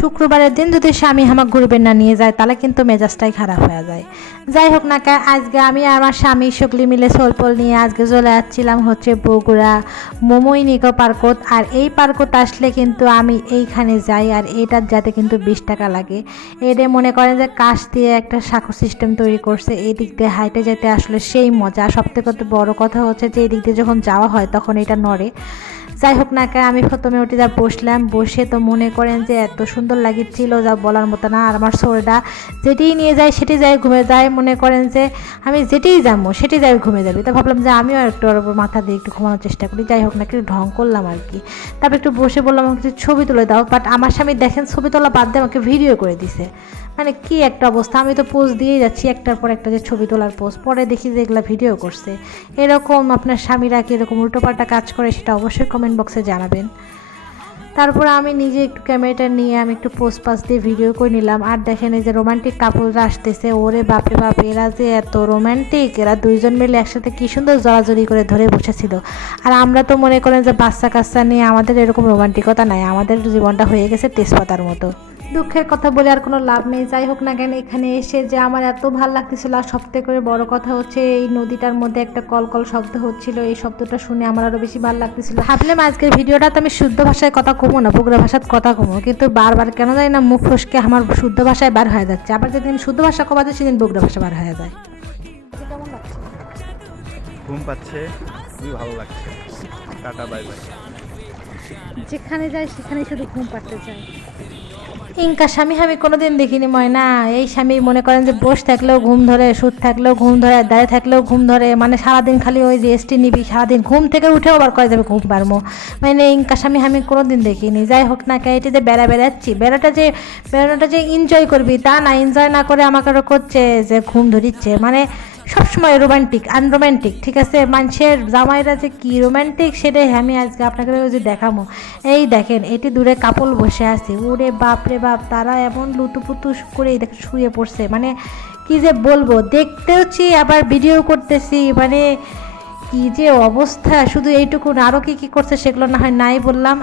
শুক্রবারের দিন যদি স্বামী আমাকে ঘুরবে না নিয়ে যায় তাহলে কিন্তু মেজাজটাই খারাপ হয়ে যায়। যাই হোক না কে, আজকে আমি আর আমার স্বামী সকলে মিলে সোলপল নিয়ে আজকে চলে যাচ্ছিলাম হচ্ছে বগুড়া মোমোইনিকো পার্কত। আর এই পার্কত আসলে কিন্তু আমি এইখানে যাই, আর এইটার যাতে কিন্তু 20 টাকা লাগে। এটা মনে করেন যে কাশ দিয়ে একটা সাঁকো সিস্টেম তৈরি করছে, এই দিক দিয়ে হাইটে যেতে আসলে সেই মজা। সবথেকে বড় কথা হচ্ছে যে এই দিক দিয়ে যখন যাওয়া হয় তখন এটা নড়ে। যাই হোক না কেন, আমি প্রথমে ওটি যা বসলাম, বসে তো মনে করেন যে এত সুন্দর লাগিচ্ছিল যা বলার মতো না। আর আমার শরীরটা যেটিই নিয়ে যায় সেটি যায় ঘুমে যায়, মনে করেন যে আমি যেটিই যাবো সেটি যাই ঘুমে যাবে। তো ভাবলাম যে আমিও একটু ওর উপর মাথা দিয়ে একটু ঘুমানোর চেষ্টা করি। যাই হোক না, একটু ঢং করলাম আর কি। তারপর একটু বসে বললাম আমাকে কিছু ছবি তুলে দাও, বাট আমার স্বামী দেখেন ছবি তোলা বাদ দিয়ে আমাকে ভিডিও করে দিছে। মানে কি একটা অবস্থা, আমি তো পোজ দিয়েই যাচ্ছি একটার পর একটা, যে ছবি তোলার পোজ, পরে দেখি যে এগুলো ভিডিও করছে। এরকম আপনার স্বামীরা কি এরকম উল্টোপাল্টা কাজ করে সেটা অবশ্যই কমেন্ট বক্সে জানাবেন। তারপর আমি নিজে একটু ক্যামেরাটা নিয়ে আমি একটু পোজ পাস দিয়ে ভিডিও করে নিলাম। আর দেখেন এই যে রোমান্টিক কাপড়রা আসতেছে, ওরে বাপরে বাপ, এরা যে এত রোমান্টিক, এরা দুইজন মিলে একসাথে কি সুন্দর জড়াজড়ি করে ধরে বসেছিল। আর আমরা তো মনে করেন যে বাচ্চা কাচ্চা নিয়ে আমাদের এরকম রোমান্টিকতা নাই, আমাদের জীবনটা হয়ে গেছে তেজপাতার মতো। দুঃখের কথা বলে আর কোনো লাভ নেই। যাই হোক না কেন, এখানে এসে যে আমার এত ভালো লাগতেছিল। আর সবথেকে করে বড় কথা হচ্ছে এই নদীটার মধ্যে একটা কলকল শব্দ হচ্ছিল, এই শব্দটা শুনে আমার আরও বেশি ভালো লাগতেছিল। ভাবলাম আজকের ভিডিওটা তো আমি শুদ্ধ ভাষায় কথা কমো না, বগুড়া ভাষায় কথা কমো, কিন্তু বারবার কেন জানি না মুখ ফসকে আমার শুদ্ধ ভাষায় বার হয়ে যাচ্ছে। আবার যেদিন শুদ্ধ ভাষা কবা যায় সেদিন বগুড়া ভাষা বার হয়ে যায়। কেমন লাগছে? ঘুম পাচ্ছে, খুবই ভালো লাগছে। Tata bye bye. যেখানে যাই সেখানে শুধু ঘুম পাড়তে চাই। ইনকা স্বামী আমি কোনোদিন দেখিনি ময়না। এই স্বামী মনে করেন যে বসে থাকলেও ঘুম ধরে, সুদ থাকলেও ঘুম ধরে, দাঁড়িয়ে থাকলেও ঘুম ধরে, মানে সারাদিন খালি ওই রেস্টই নিবি, সারাদিন ঘুম থেকে উঠেও আবার কয়ে যাবে ঘুম পারবো। মানে ইনকা স্বামী আমি কোনোদিন দেখিনি। যাই হোক না কে, এটি যে বেড়াচ্ছি, বেড়ানোটা যে এনজয় করবি তা না, এনজয় না করে আমাকে আরও করছে যে ঘুম ধরিচ্ছে। মানে সবসময় রোমান্টিক আনরোম্যান্টিক, ঠিক আছে? মানুষের জামাইরা যে কী রোম্যান্টিক সেটাই আমি আজকে আপনাকে যে দেখাবো। এই দেখেন এটি দূরে কাপল বসে আছে, ওরে বাপ রে বাপ, তারা এমন লুতুপুতু করে দেখে শুয়ে পড়ছে। মানে কি যে বলবো, দেখতেওছি আবার ভিডিও করতেছি, মানে কি যে অবস্থা। শুধু এইটুকু, আরও কী কী করছে সেগুলো না হয় নাই বললাম।